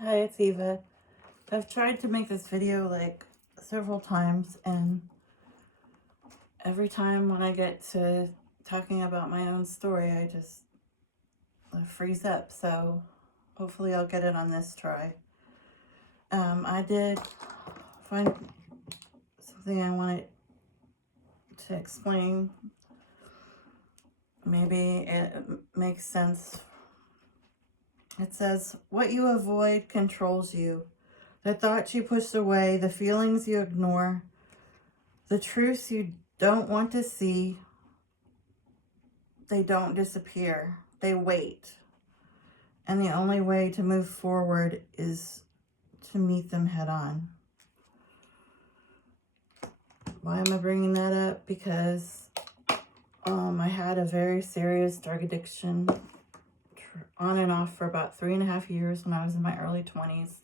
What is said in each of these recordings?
Hi, it's Eva. I've tried to make this video like several times, and every time when I get to talking about my own story, I just freeze up. So hopefully I'll get it on this try. I did find something I wanted to explain. Maybe it makes sense. It says, what you avoid controls you. The thoughts you push away, the feelings you ignore, the truths you don't want to see, they don't disappear. They wait. And the only way to move forward is to meet them head on. Why am I bringing that up? Because I had a very serious drug addiction on and off for about 3.5 years when I was in my early 20s.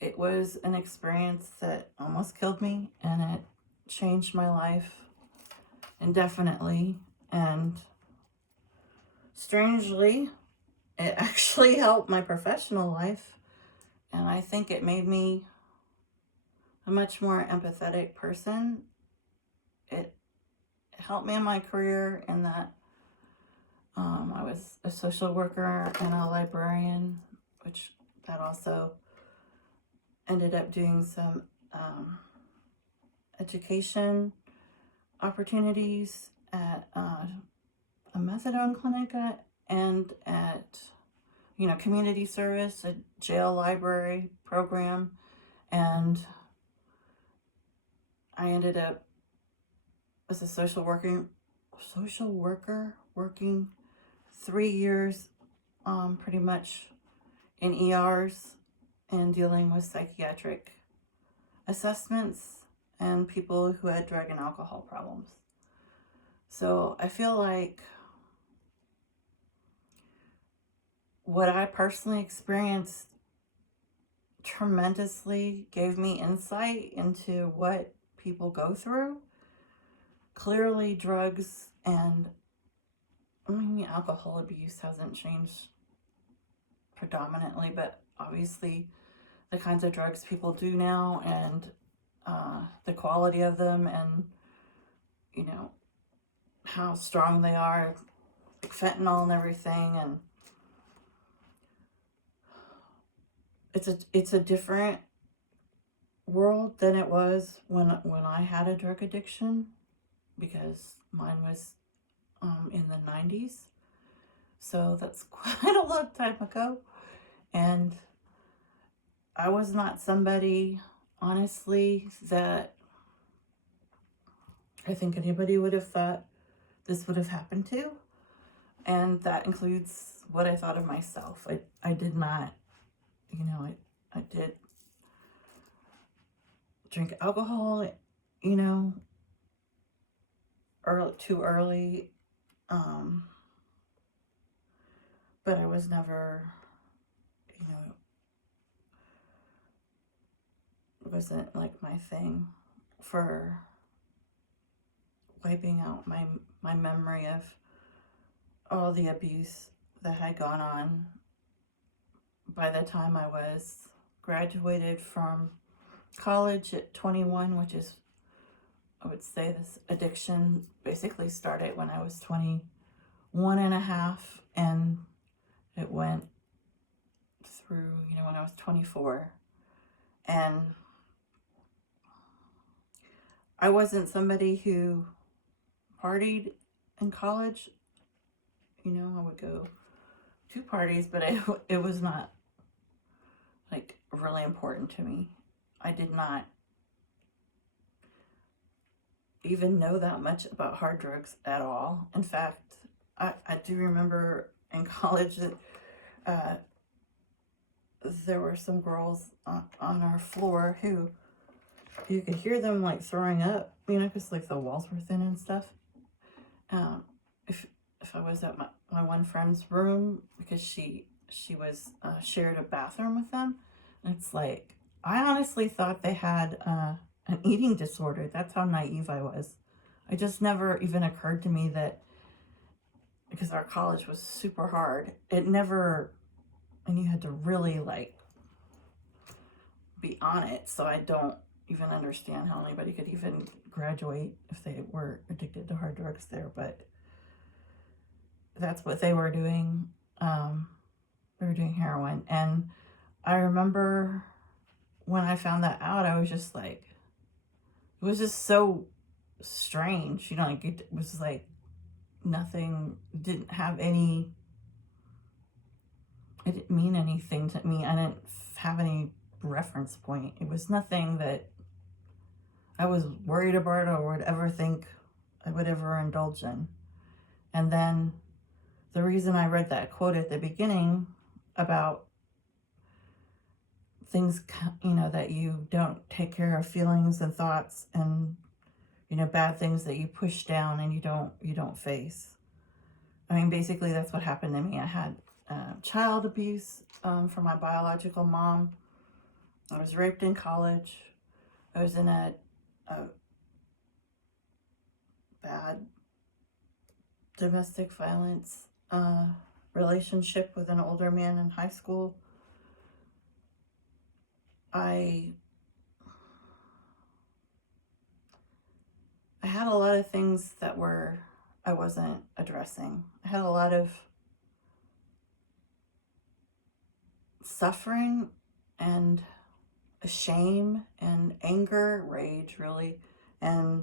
It was an experience that almost killed me, and it changed my life indefinitely. And strangely, it actually helped my professional life. And I think it made me a much more empathetic person. It helped me in my career in that I was a social worker and a librarian, which that also ended up doing some education opportunities at a methadone clinic and at community service, a jail library program. And I ended up as a social worker working 3 years pretty much in ERs and dealing with psychiatric assessments and people who had drug and alcohol problems. So I feel like what I personally experienced tremendously gave me insight into what people go through. Clearly, drugs and alcohol abuse hasn't changed predominantly, but obviously the kinds of drugs people do now and the quality of them, and how strong they are, like fentanyl and everything. And it's a different world than it was when I had a drug addiction, because mine was in the 90s. So that's quite a long time ago. And I was not somebody, honestly, that I think anybody would have thought this would have happened to. And that includes what I thought of myself. I did not, I did drink alcohol, too early. But I was never, it wasn't like my thing for wiping out my memory of all the abuse that had gone on by the time I was graduated from college at 21, which is, I would say, this addiction basically started when I was 21 and a half, and it went through, when I was 24. And I wasn't somebody who partied in college. I would go to parties, but it was not like really important to me. I did not even know that much about hard drugs at all. In fact, I do remember in college that there were some girls on our floor who you could hear them like throwing up, because like the walls were thin and stuff. If I was at my one friend's room, because she was shared a bathroom with them, and it's like, I honestly thought they had an eating disorder. That's how naive I was. It just never even occurred to me that, because our college was super hard, it never, and you had to really like be on it, so I don't even understand how anybody could even graduate if they were addicted to hard drugs there, but that's what they were doing. They were doing heroin. And I remember when I found that out, I was just like, it was just so strange. Like it was like nothing, didn't have any, it didn't mean anything to me. I didn't have any reference point. It was nothing that I was worried about or would ever think I would ever indulge in. And then the reason I read that quote at the beginning about things, that you don't take care of feelings and thoughts and, bad things that you push down and you don't face. I mean, basically that's what happened to me. I had child abuse from my biological mom. I was raped in college. I was in a bad domestic violence relationship with an older man in high school. I had a lot of things that I wasn't addressing. I had a lot of suffering and shame and anger, rage, really, and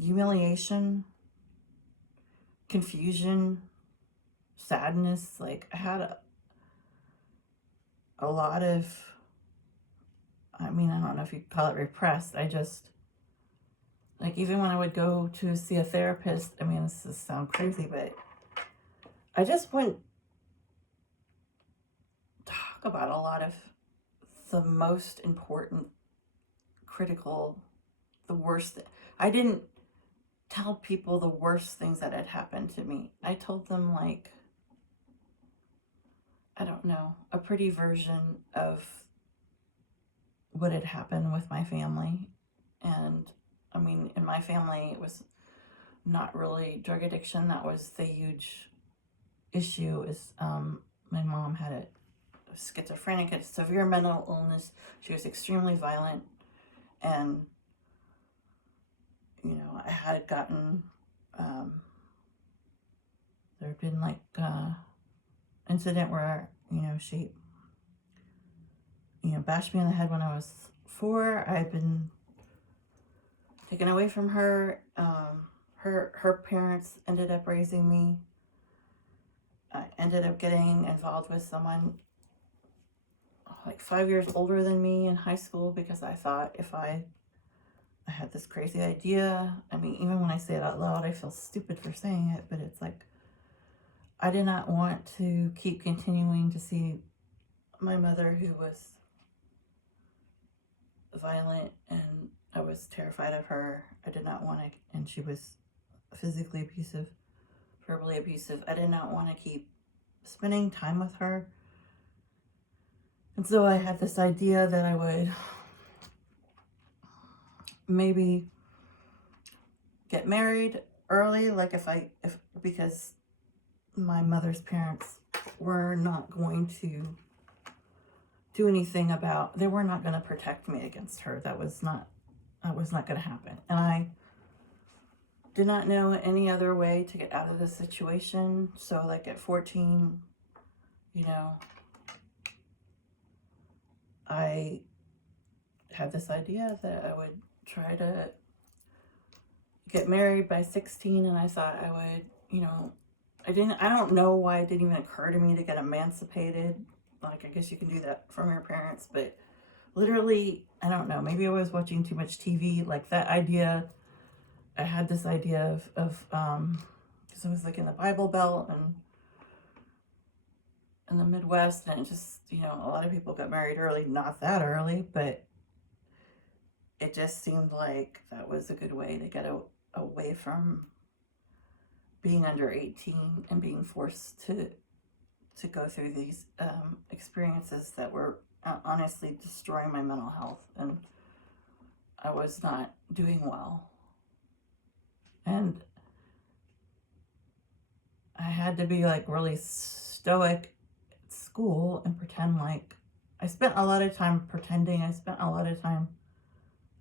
humiliation, confusion, sadness. Like I had a lot of, I don't know if you'd call it repressed. I just, like, even when I would go to see a therapist, this sounds crazy, but I just wouldn't talk about a lot of the most important, critical, the worst. I didn't tell people the worst things that had happened to me. I told them, like, I don't know, a pretty version of what had happened with my family. And in my family, it was not really drug addiction. That was the huge issue. Is my mom had a schizophrenic, a severe mental illness. She was extremely violent, and I had gotten there had been like incident where she bashed me in the head when I was 4. I had been taken away from her. Her parents ended up raising me. I ended up getting involved with someone like 5 years older than me in high school because I thought if I had this crazy idea. Even when I say it out loud, I feel stupid for saying it, but it's like I did not want to keep continuing to see my mother, who was violent, and I was terrified of her. I did not want to, and she was physically abusive, verbally abusive. I did not want to keep spending time with her. And so I had this idea that I would maybe get married early, like because my mother's parents were not going to do anything about, they were not going to protect me against her. That was not going to happen. And I did not know any other way to get out of this situation. So like at 14, I had this idea that I would try to get married by 16, and I thought I would, I don't know why it didn't even occur to me to get emancipated. Like, I guess you can do that from your parents, but literally, I don't know, maybe I was watching too much TV. Like that idea, I had this idea of because I was like in the Bible Belt and in the Midwest, and it just, a lot of people got married early, not that early, but it just seemed like that was a good way to get away from being under 18 and being forced to go through these experiences that were honestly destroying my mental health, and I was not doing well. And I had to be like really stoic at school and pretend like I spent a lot of time pretending. I spent a lot of time,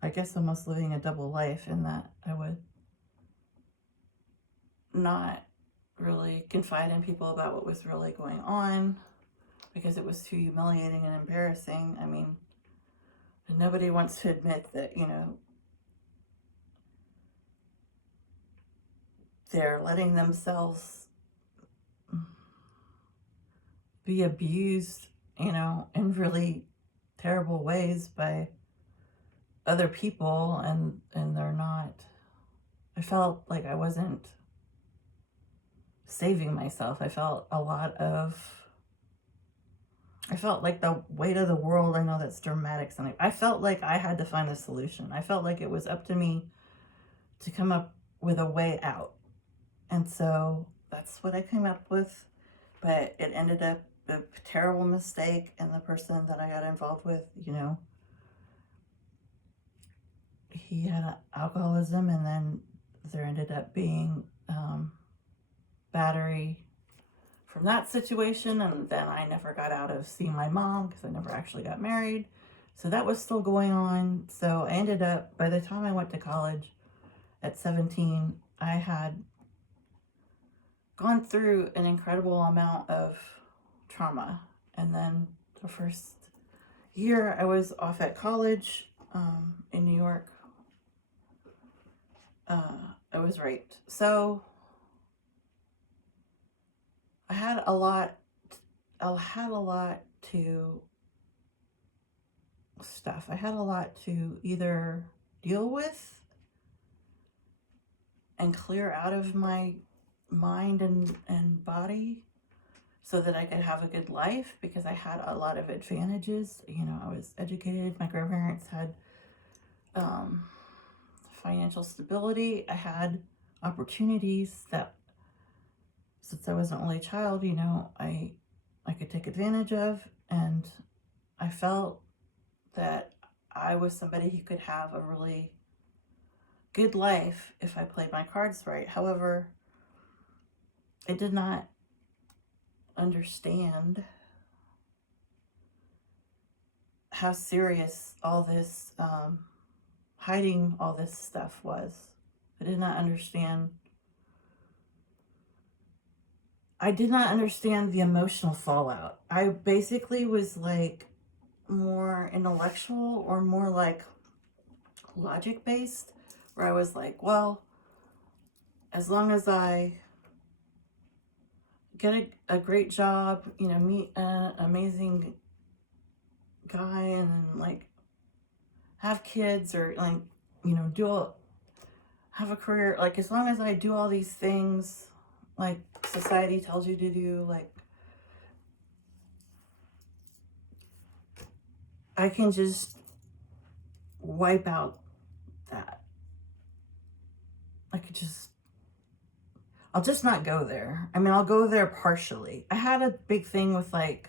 I guess, almost living a double life, in that I would not really confide in people about what was really going on because it was too humiliating and embarrassing. I mean, nobody wants to admit that, they're letting themselves be abused, in really terrible ways by other people, and they're not. I felt like I wasn't saving myself. I felt like the weight of the world. I know that's dramatic sounding. I felt like I had to find a solution. I felt like it was up to me to come up with a way out. And so that's what I came up with. But it ended up a terrible mistake. And the person that I got involved with, he had alcoholism, and then there ended up being battery from that situation, and then I never got out of seeing my mom because I never actually got married, so that was still going on. So I ended up, by the time I went to college at 17, I had gone through an incredible amount of trauma. And then the first year I was off at college in New York, I was raped. So I had a lot to stuff. I had a lot to either deal with and clear out of my mind and body so that I could have a good life, because I had a lot of advantages. I was educated. My grandparents had financial stability. I had opportunities that, since I was an only child, I could take advantage of, and I felt that I was somebody who could have a really good life if I played my cards right. However, I did not understand how serious all this hiding all this stuff was. I did not understand the emotional fallout. I basically was like more intellectual, or more like logic based, where I was like, well, as long as I get a great job, meet an amazing guy, and then like have kids, or like, have a career, like as long as I do all these things like society tells you to do, like I can just wipe out that. I'll just not go there. I mean, I'll go there partially. I had a big thing with like,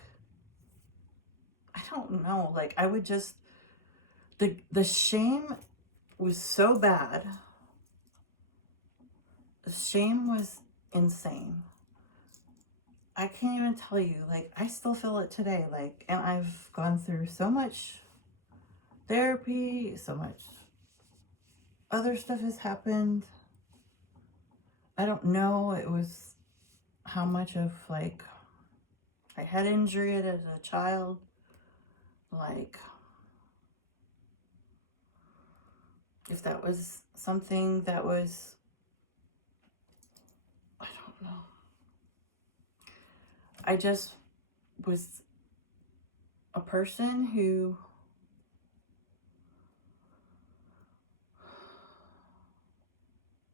I don't know, like I would just, the shame was so bad. The shame was insane. I can't even tell you, like I still feel it today, like, and I've gone through so much therapy, so much other stuff has happened. I don't know, it was how much of like I had injury as a child, like if that was something that was, I don't know. I just was a person who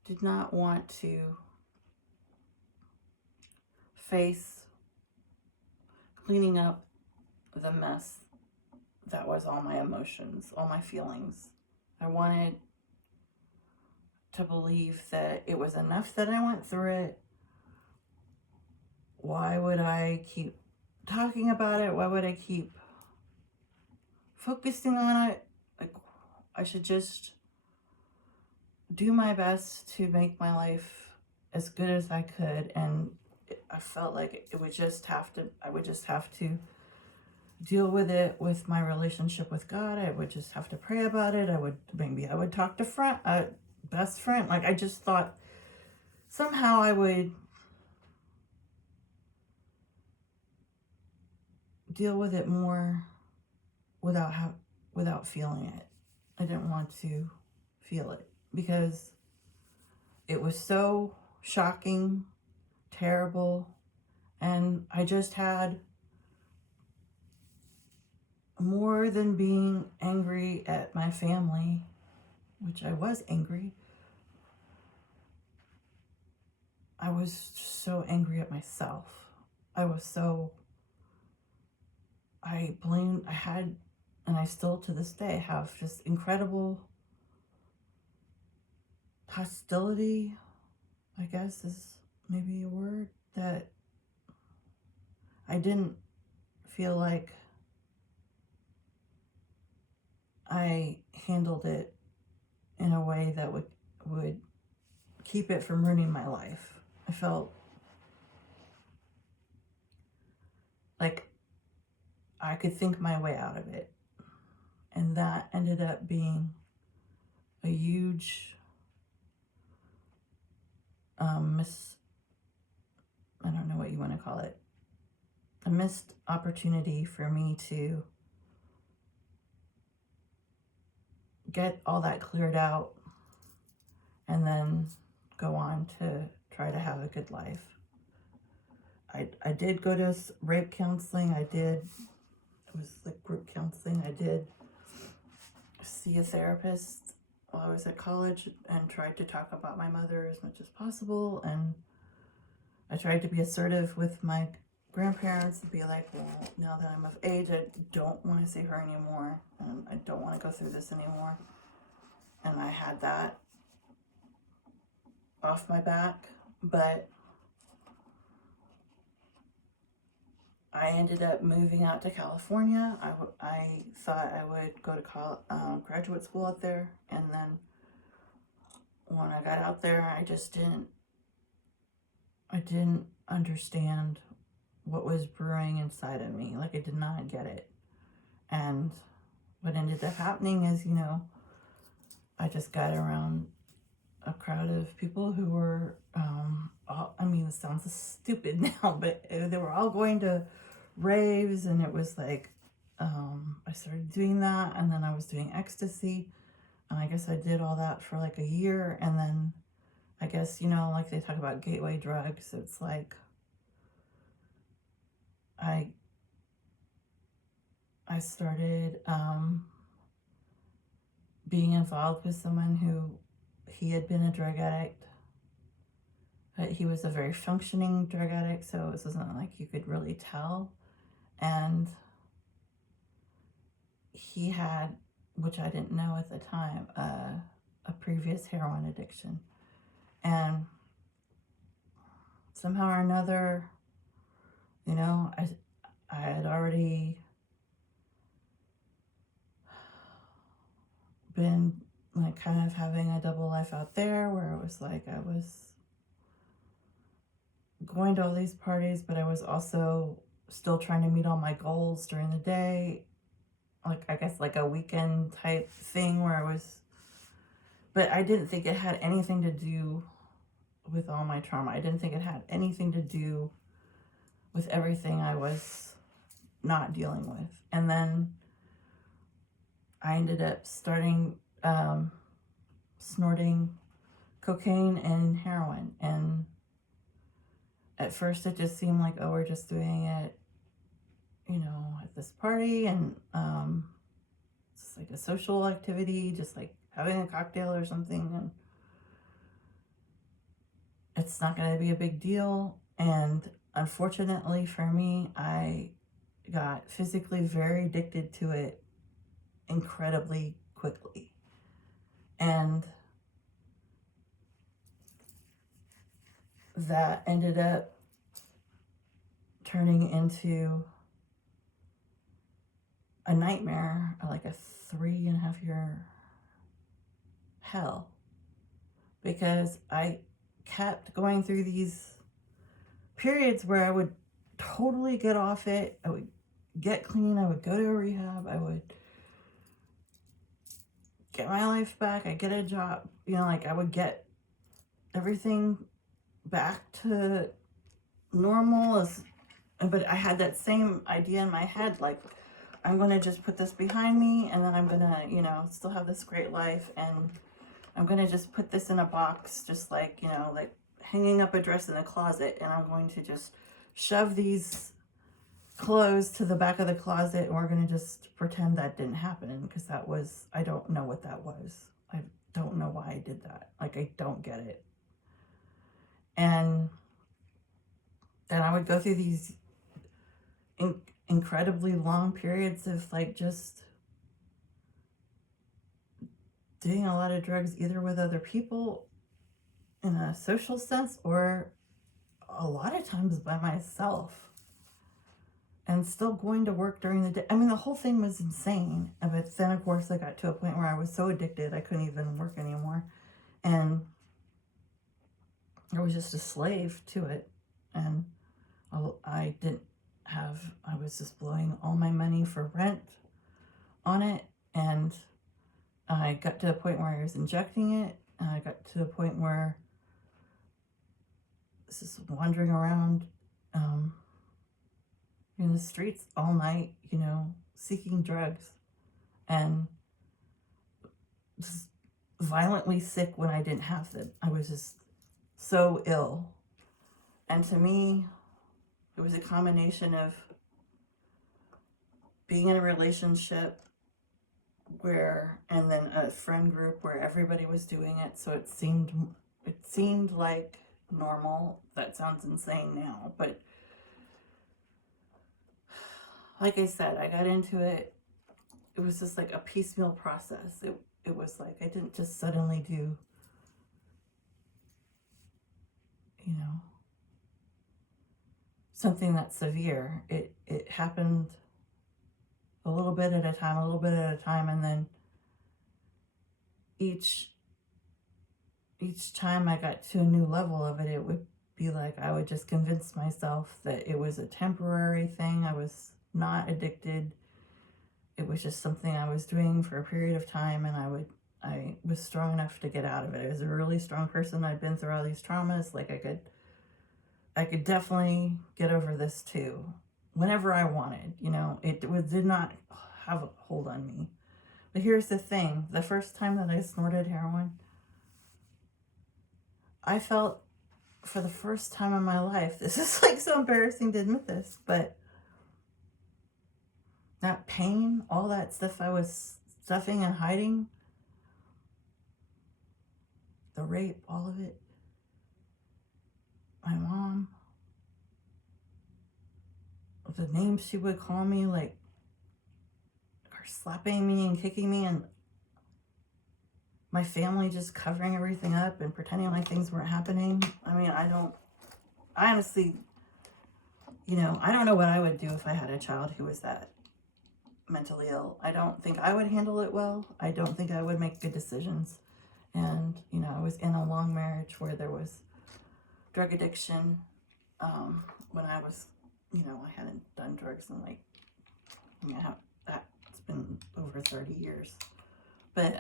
did not want to face cleaning up the mess that was all my emotions, all my feelings. I wanted to believe that it was enough that I went through it. Why would I keep talking about it? Why would I keep focusing on it? Like, I should just do my best to make my life as good as I could. And I felt like I would just have to deal with it with my relationship with God. I would just have to pray about it. I would talk to best friend. Like, I just thought somehow I would deal with it more without feeling it. I didn't want to feel it because it was so shocking, terrible, and I just had more than being angry at my family, which I was angry. I was just so angry at myself. I had, and I still to this day have just incredible hostility, I guess is maybe a word, that I didn't feel like I handled it in a way that would keep it from ruining my life. I felt like I could think my way out of it. And that ended up being a huge I don't know what you want to call it, a missed opportunity for me to get all that cleared out and then go on to try to have a good life. I did go to rape counseling. It was like group counseling. I did see a therapist while I was at college and tried to talk about my mother as much as possible. And I tried to be assertive with my grandparents and be like, well, now that I'm of age, I don't want to see her anymore. And I don't want to go through this anymore. And I had that off my back. But I ended up moving out to California. I thought I would go to graduate school out there. And then when I got out there, I didn't understand what was brewing inside of me. Like, I did not get it. And what ended up happening is, I just got around a crowd of people who were, it sounds stupid now, but they were all going to raves, and it was like, I started doing that, and then I was doing ecstasy, and I guess I did all that for like a year, and then I guess, like they talk about gateway drugs, it's like, I started being involved with someone who, he had been a drug addict, but he was a very functioning drug addict, so it wasn't like you could really tell. And he had, which I didn't know at the time, a previous heroin addiction. And somehow or another, I had already been like kind of having a double life out there, where it was like I was going to all these parties, but I was also still trying to meet all my goals during the day, like I guess like a weekend type thing where but I didn't think it had anything to do with all my trauma. I didn't think it had anything to do with everything I was not dealing with. And then I ended up starting snorting cocaine and heroin. And at first it just seemed like, oh, we're just doing it, at this party, and it's like a social activity, just like having a cocktail or something, and it's not going to be a big deal. And unfortunately for me, I got physically very addicted to it incredibly quickly. And that ended up turning into a nightmare, like a 3.5 year hell, because I kept going through these periods where I would totally get off it. I would get clean. I would go to a rehab. I would get my life back. I'd get a job. Like I would get everything back to normal. But I had that same idea in my head, like, I'm going to just put this behind me, and then I'm going to, still have this great life, and I'm going to just put this in a box, just like, like hanging up a dress in the closet, and I'm going to just shove these clothes to the back of the closet, and we're going to just pretend that didn't happen, because I don't know what that was. I don't know why I did that. Like, I don't get it. And then I would go through these incredibly long periods of like just doing a lot of drugs, either with other people in a social sense or a lot of times by myself, and still going to work during the day. I mean, the whole thing was insane. But then, of course, I got to a point where I was so addicted I couldn't even work anymore, and I was just a slave to it. And I was just blowing all my money for rent on it, and I got to a point where I was injecting it, and I got to a point where I was just wandering around in the streets all night, seeking drugs, and just violently sick when I didn't have them. I was just so ill. And to me, it was a combination of being in a relationship and then a friend group where everybody was doing it, so it seemed like normal. That sounds insane now, but like I said, I got into it. It was just like a piecemeal process. It was like I didn't just suddenly do, something that's severe. It happened a little bit at a time, and then each time I got to a new level of it, it would be like I would just convince myself that it was a temporary thing. I was not addicted. It was just something I was doing for a period of time, and I was strong enough to get out of it. I was a really strong person. I'd been through all these traumas. Like I could definitely get over this too, whenever I wanted. Did not have a hold on me. But here's the thing: the first time that I snorted heroin, I felt, for the first time in my life, this is like so embarrassing to admit this, but that pain, all that stuff I was stuffing and hiding, the rape, all of it, my mom, the names she would call me, like, her slapping me and kicking me, and my family just covering everything up and pretending like things weren't happening. I mean, I honestly, I don't know what I would do if I had a child who was that mentally ill. I don't think I would handle it well. I don't think I would make good decisions. And, I was in a long marriage where there was drug addiction. When I was, I hadn't done drugs in it's been over 30 years. But,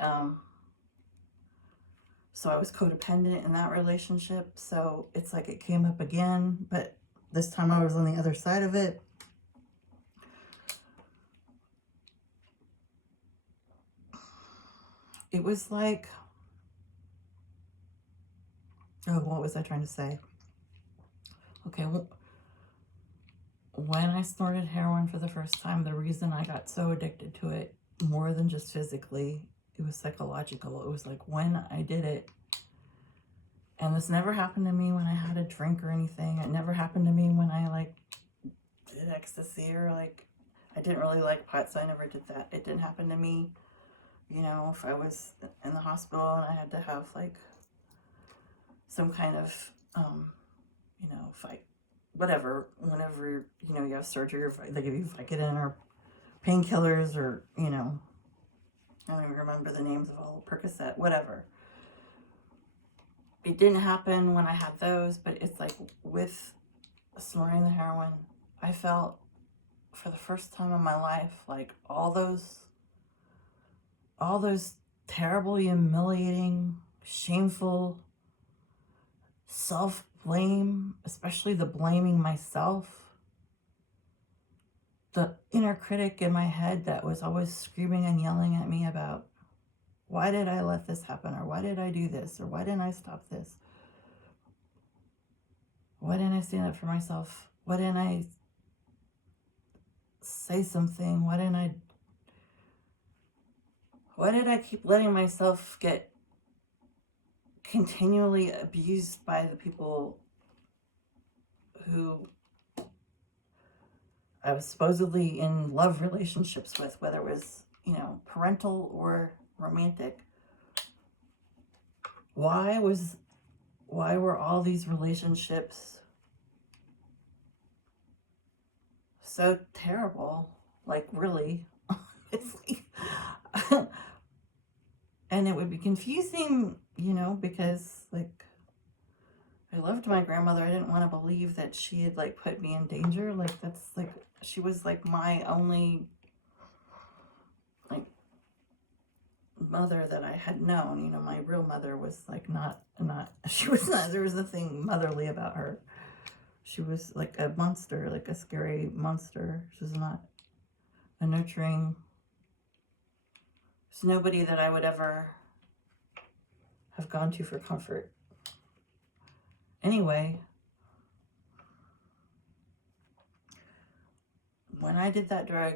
so I was codependent in that relationship. So it's like it came up again, but this time I was on the other side of it. It was like, what was I trying to say? Okay, when I snorted heroin for the first time, the reason I got so addicted to it, more than just physically, it was psychological. It was like when I did it, and this never happened to me when I had a drink or anything. It never happened to me when I did ecstasy, or I didn't really like pot, so I never did that. It didn't happen to me, if I was in the hospital and I had to have some kind of, fight, whatever, whenever, you have surgery, or they give you Vicodin or painkillers, or, I don't even remember the names of all, Percocet, whatever. It didn't happen when I had those, but it's like with snorting the heroin, I felt for the first time in my life, like all those terrible, humiliating, shameful self-blame, especially the blaming myself, the inner critic in my head that was always screaming and yelling at me about, why did I let this happen? Or why did I do this? Or why didn't I stop this? Why didn't I stand up for myself? Why didn't I say something? Why did I keep letting myself get continually abused by the people who I was supposedly in love relationships with, whether it was, parental or romantic? Why were all these relationships so terrible? Like, really? It's like, and it would be confusing, because, like, I loved my grandmother. I didn't want to believe that she had, like, put me in danger. Like, that's, like, she was, like, my only, like, mother that I had known. My real mother was, like, not, she was not, there was nothing motherly about her. She was, like, a monster, like a scary monster. She was not a nurturing, there's nobody that I would ever have gone to for comfort. Anyway, when I did that drug,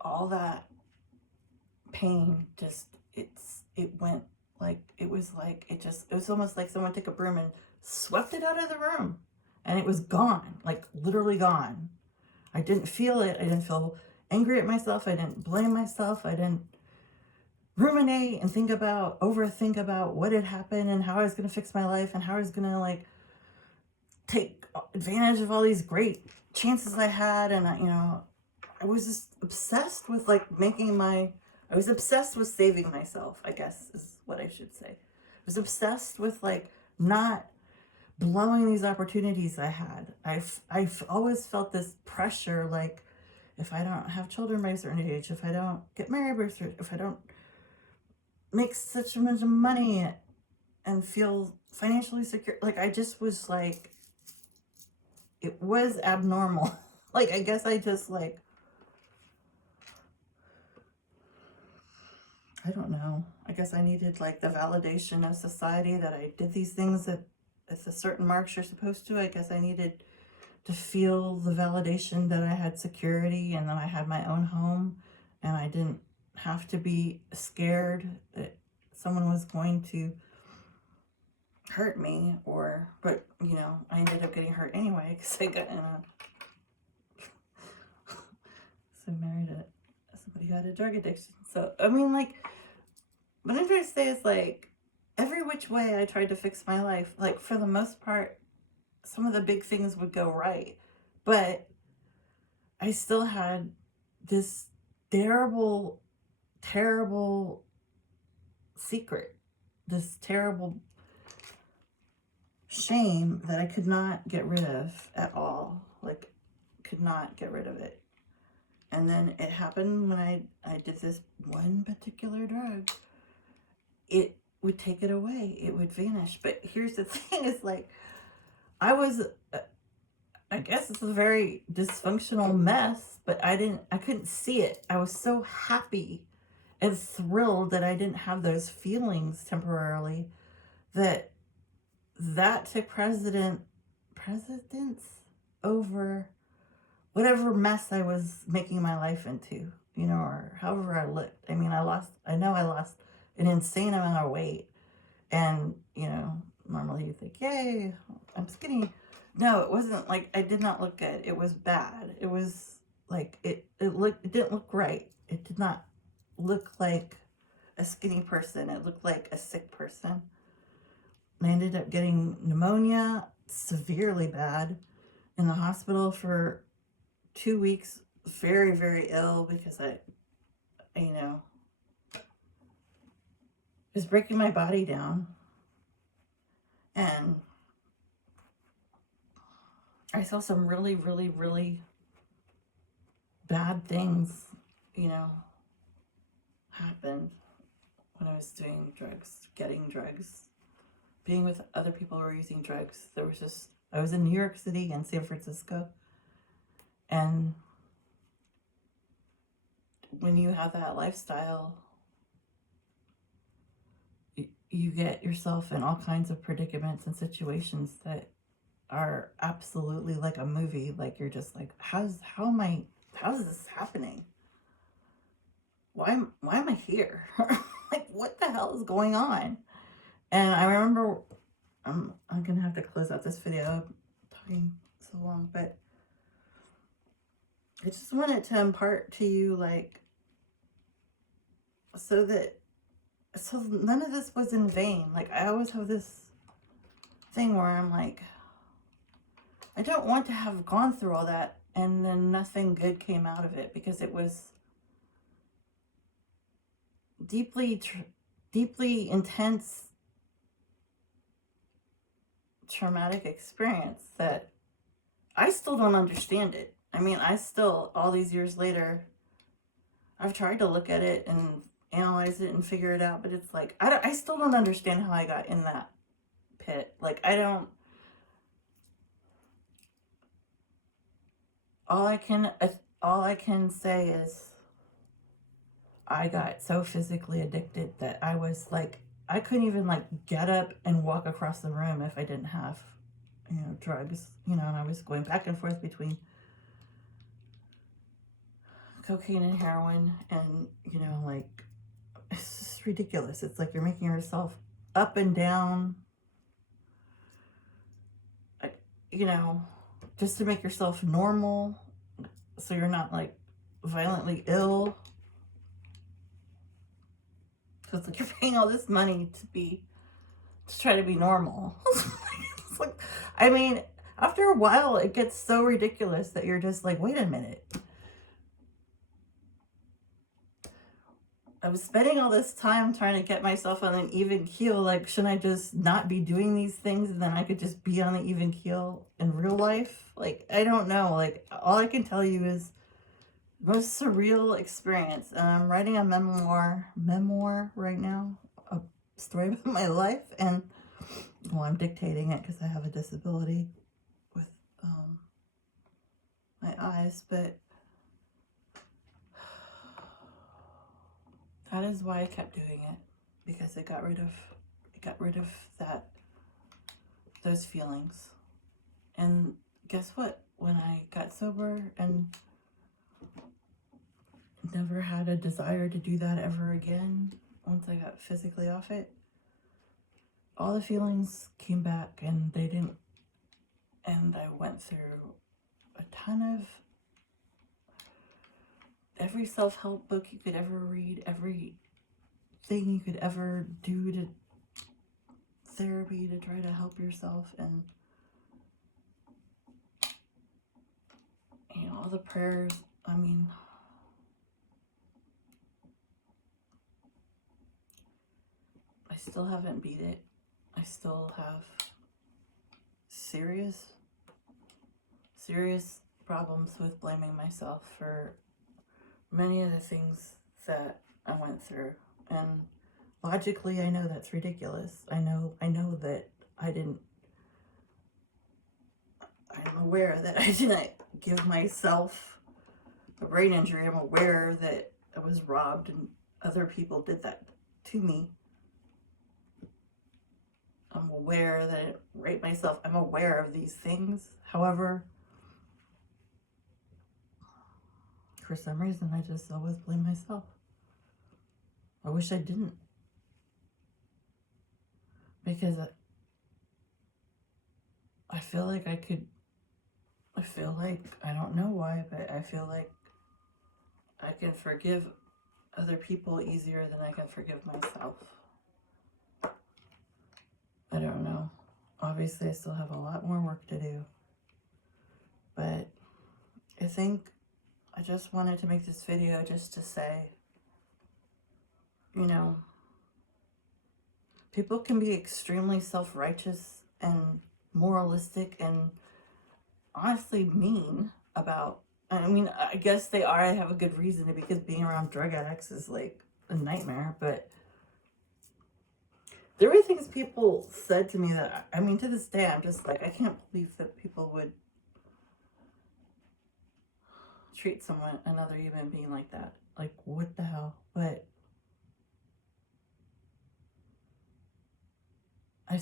all that pain just, it went, like, it was almost like someone took a broom and swept it out of the room, and it was gone, like, literally gone. I didn't feel it. I didn't feel angry at myself. I didn't blame myself. I didn't ruminate and overthink about what had happened and how I was going to fix my life and how I was going to, like, take advantage of all these great chances I had. And I was just obsessed with, like, I was obsessed with saving myself, I guess is what I should say. I was obsessed with, like, not blowing these opportunities I had. I've always felt this pressure, like, if I don't have children by a certain age, if I don't get married by a certain, if I don't make such a much money and feel financially secure, like, I just was like, it was abnormal. Like, I guess I just, like, I don't know. I guess I needed, like, the validation of society that I did these things at the certain marks you're supposed to. I guess I needed to feel the validation that I had security and that I had my own home and I didn't have to be scared that someone was going to hurt me, but I ended up getting hurt anyway because I got so married somebody who had a drug addiction. So, I mean, like, what I'm trying to say is, like, every which way I tried to fix my life, like, for the most part, some of the big things would go right, but I still had this terrible, terrible secret, this terrible shame that I could not get rid of at all. Like, could not get rid of it. And then it happened when I did this one particular drug. It would take it away. It would vanish. But here's the thing, is, like, I guess it's a very dysfunctional mess, but I couldn't see it. I was so happy and thrilled that I didn't have those feelings temporarily, that took precedence over whatever mess I was making my life into, or however I looked. I mean, I know I lost an insane amount of weight, and, normally you think, yay, I'm skinny. No, it wasn't like, I did not look good. It was bad. It was like, it didn't look right. It did not look like a skinny person. It looked like a sick person. I ended up getting pneumonia, severely bad, in the hospital for 2 weeks, very, very ill, because I was breaking my body down. And I saw some really, really, really bad things, you know, happened when I was doing drugs, getting drugs, being with other people who were using drugs. I was in New York City and San Francisco. And when you have that lifestyle, you get yourself in all kinds of predicaments and situations that are absolutely like a movie. Like you're just like, how is this happening? Why am I here? Like, what the hell is going on? And I remember, I'm gonna have to close out this video. I'm talking so long, but I just wanted to impart to you, like, so none of this was in vain. Like, I always have this thing where I'm like, I don't want to have gone through all that and then nothing good came out of it, because it was deeply intense, traumatic experience that I still don't understand it. I mean, I still, all these years later, I've tried to look at it and analyze it and figure it out, but it's like, I still don't understand how I got in that pit. Like, all I can say is I got so physically addicted that I was like, I couldn't even like get up and walk across the room if I didn't have, drugs, and I was going back and forth between cocaine and heroin, and, like, it's just ridiculous. It's like you're making yourself up and down, just to make yourself normal, so you're not like violently ill. So it's like you're paying all this money to try to be normal. It's like, I mean, after a while, it gets so ridiculous that you're just like, wait a minute. I was spending all this time trying to get myself on an even keel. Like, shouldn't I just not be doing these things and then I could just be on the even keel in real life? Like, I don't know. Like, all I can tell you is most surreal experience. And I'm writing a memoir right now, a story about my life. And, well, I'm dictating it because I have a disability with my eyes, but that is why I kept doing it, because it got rid of those feelings. And guess what? When I got sober and never had a desire to do that ever again, once I got physically off it, all the feelings came back, and they didn't. And I went through a ton of every self-help book you could ever read, everything you could ever do to therapy to try to help yourself, and all the prayers. I mean, I still haven't beat it. I still have serious problems with blaming myself for many of the things that I went through. And logically, I know that's ridiculous. I know that I'm aware that I didn't give myself a brain injury. I'm aware that I was robbed and other people did that to me. I'm aware that I didn't rape myself. I'm aware of these things. However, for some reason, I just always blame myself. I wish I didn't. Because I feel like I don't know why, but I feel like I can forgive other people easier than I can forgive myself. I don't know. Obviously, I still have a lot more work to do. But I think I just wanted to make this video just to say, people can be extremely self-righteous and moralistic and honestly mean about I mean, I guess they are. I have a good reason to, because being around drug addicts is like a nightmare. But there were things people said to me that, I mean, to this day, I'm just like, I can't believe that people would treat another human being like that. Like, what the hell? But I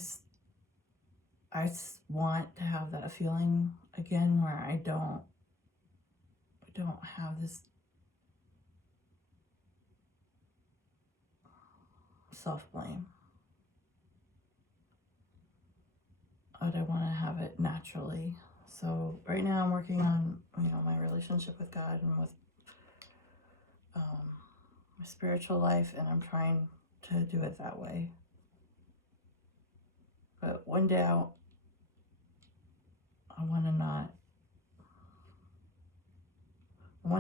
want to have that feeling again where I don't have this self-blame. But I want to have it naturally. So right now I'm working on, my relationship with God and with my spiritual life, and I'm trying to do it that way. But one day I want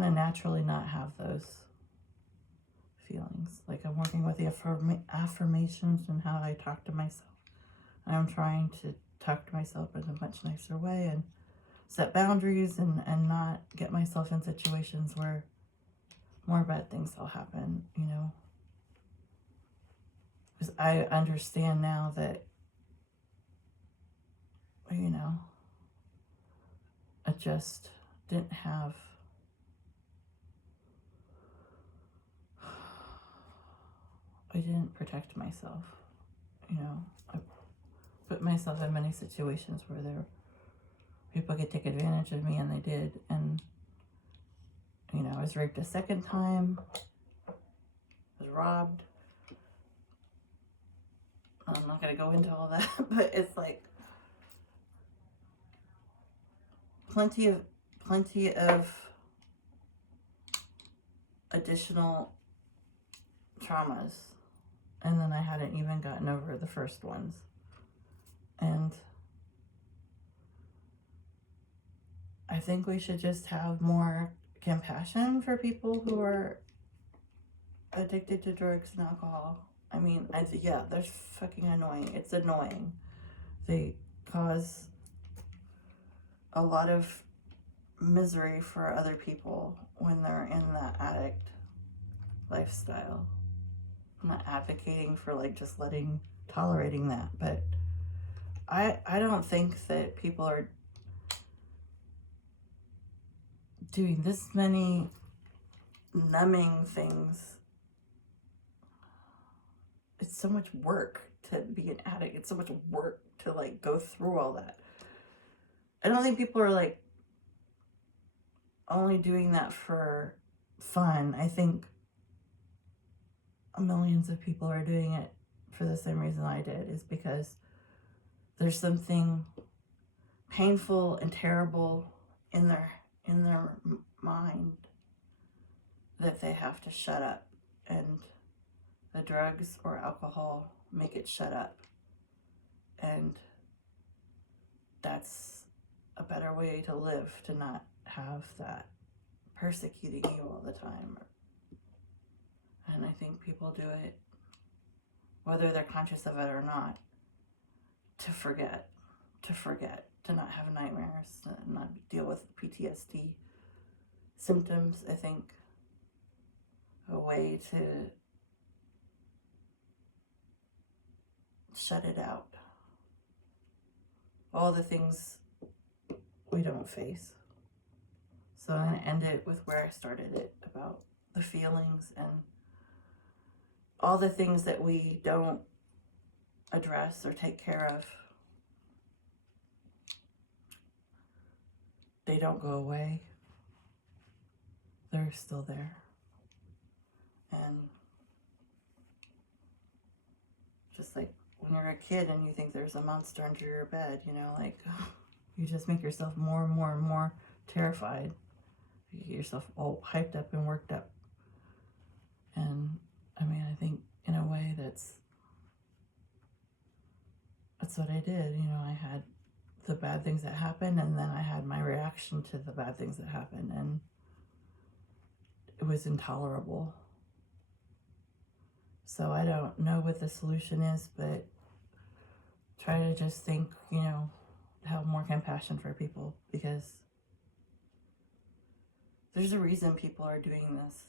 to naturally not have those feelings. Like, I'm working with the affirmations and how I talk to myself. I'm trying to talk to myself in a much nicer way and set boundaries and not get myself in situations where more bad things will happen, Because I understand now that, I just didn't have I didn't protect myself. I put myself in many situations where people could take advantage of me, and they did. And, I was raped a second time, was robbed. I'm not going to go into all that, but it's like plenty of additional traumas. And then I hadn't even gotten over the first ones. And I think we should just have more compassion for people who are addicted to drugs and alcohol. I mean, they're fucking annoying. It's annoying. They cause a lot of misery for other people when they're in that addict lifestyle. I'm not advocating for just tolerating that, but I don't think that people are doing this many numbing things. It's so much work to be an addict. It's so much work to go through all that. I don't think people are only doing that for fun. I think millions of people are doing it for the same reason I did, is because there's something painful and terrible in their mind that they have to shut up, and the drugs or alcohol make it shut up. And that's a better way to live, to not have that persecuting you all the time. And I think people do it, whether they're conscious of it or not, to forget, to not have nightmares, to not deal with PTSD symptoms. I think a way to shut it out. All the things we don't face. So I'm going to end it with where I started it, about the feelings and all the things that we don't address or take care of. They don't go away. They're still there. And just like when you're a kid and you think there's a monster under your bed, you just make yourself more and more and more terrified. You get yourself all hyped up and worked up. And I mean, I think in a way that's what I did. I had the bad things that happened, and then I had my reaction to the bad things that happened, and it was intolerable. So I don't know what the solution is, but try to just think, have more compassion for people, because there's a reason people are doing this.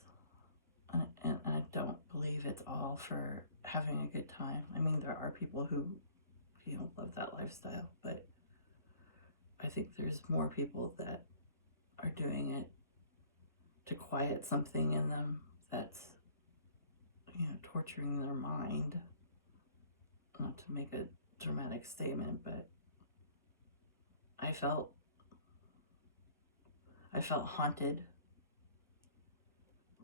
And I don't believe it's all for having a good time. I mean, there are people who, love that lifestyle, but I think there's more people that are doing it to quiet something in them that's, torturing their mind. Not to make a dramatic statement, but I felt haunted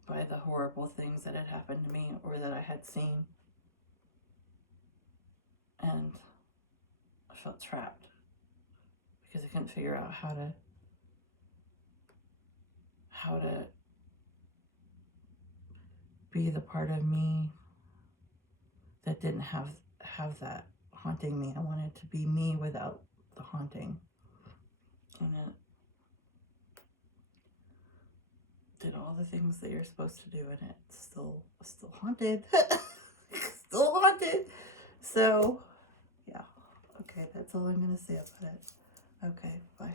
by the horrible things that had happened to me or that I had seen. And I felt trapped because I couldn't figure out how to be the part of me that didn't have that haunting me. I wanted to be me without the haunting. And it did all the things that you're supposed to do, and it's still haunted. Still haunted. So, yeah. Okay, that's all I'm going to say about it. Okay, bye.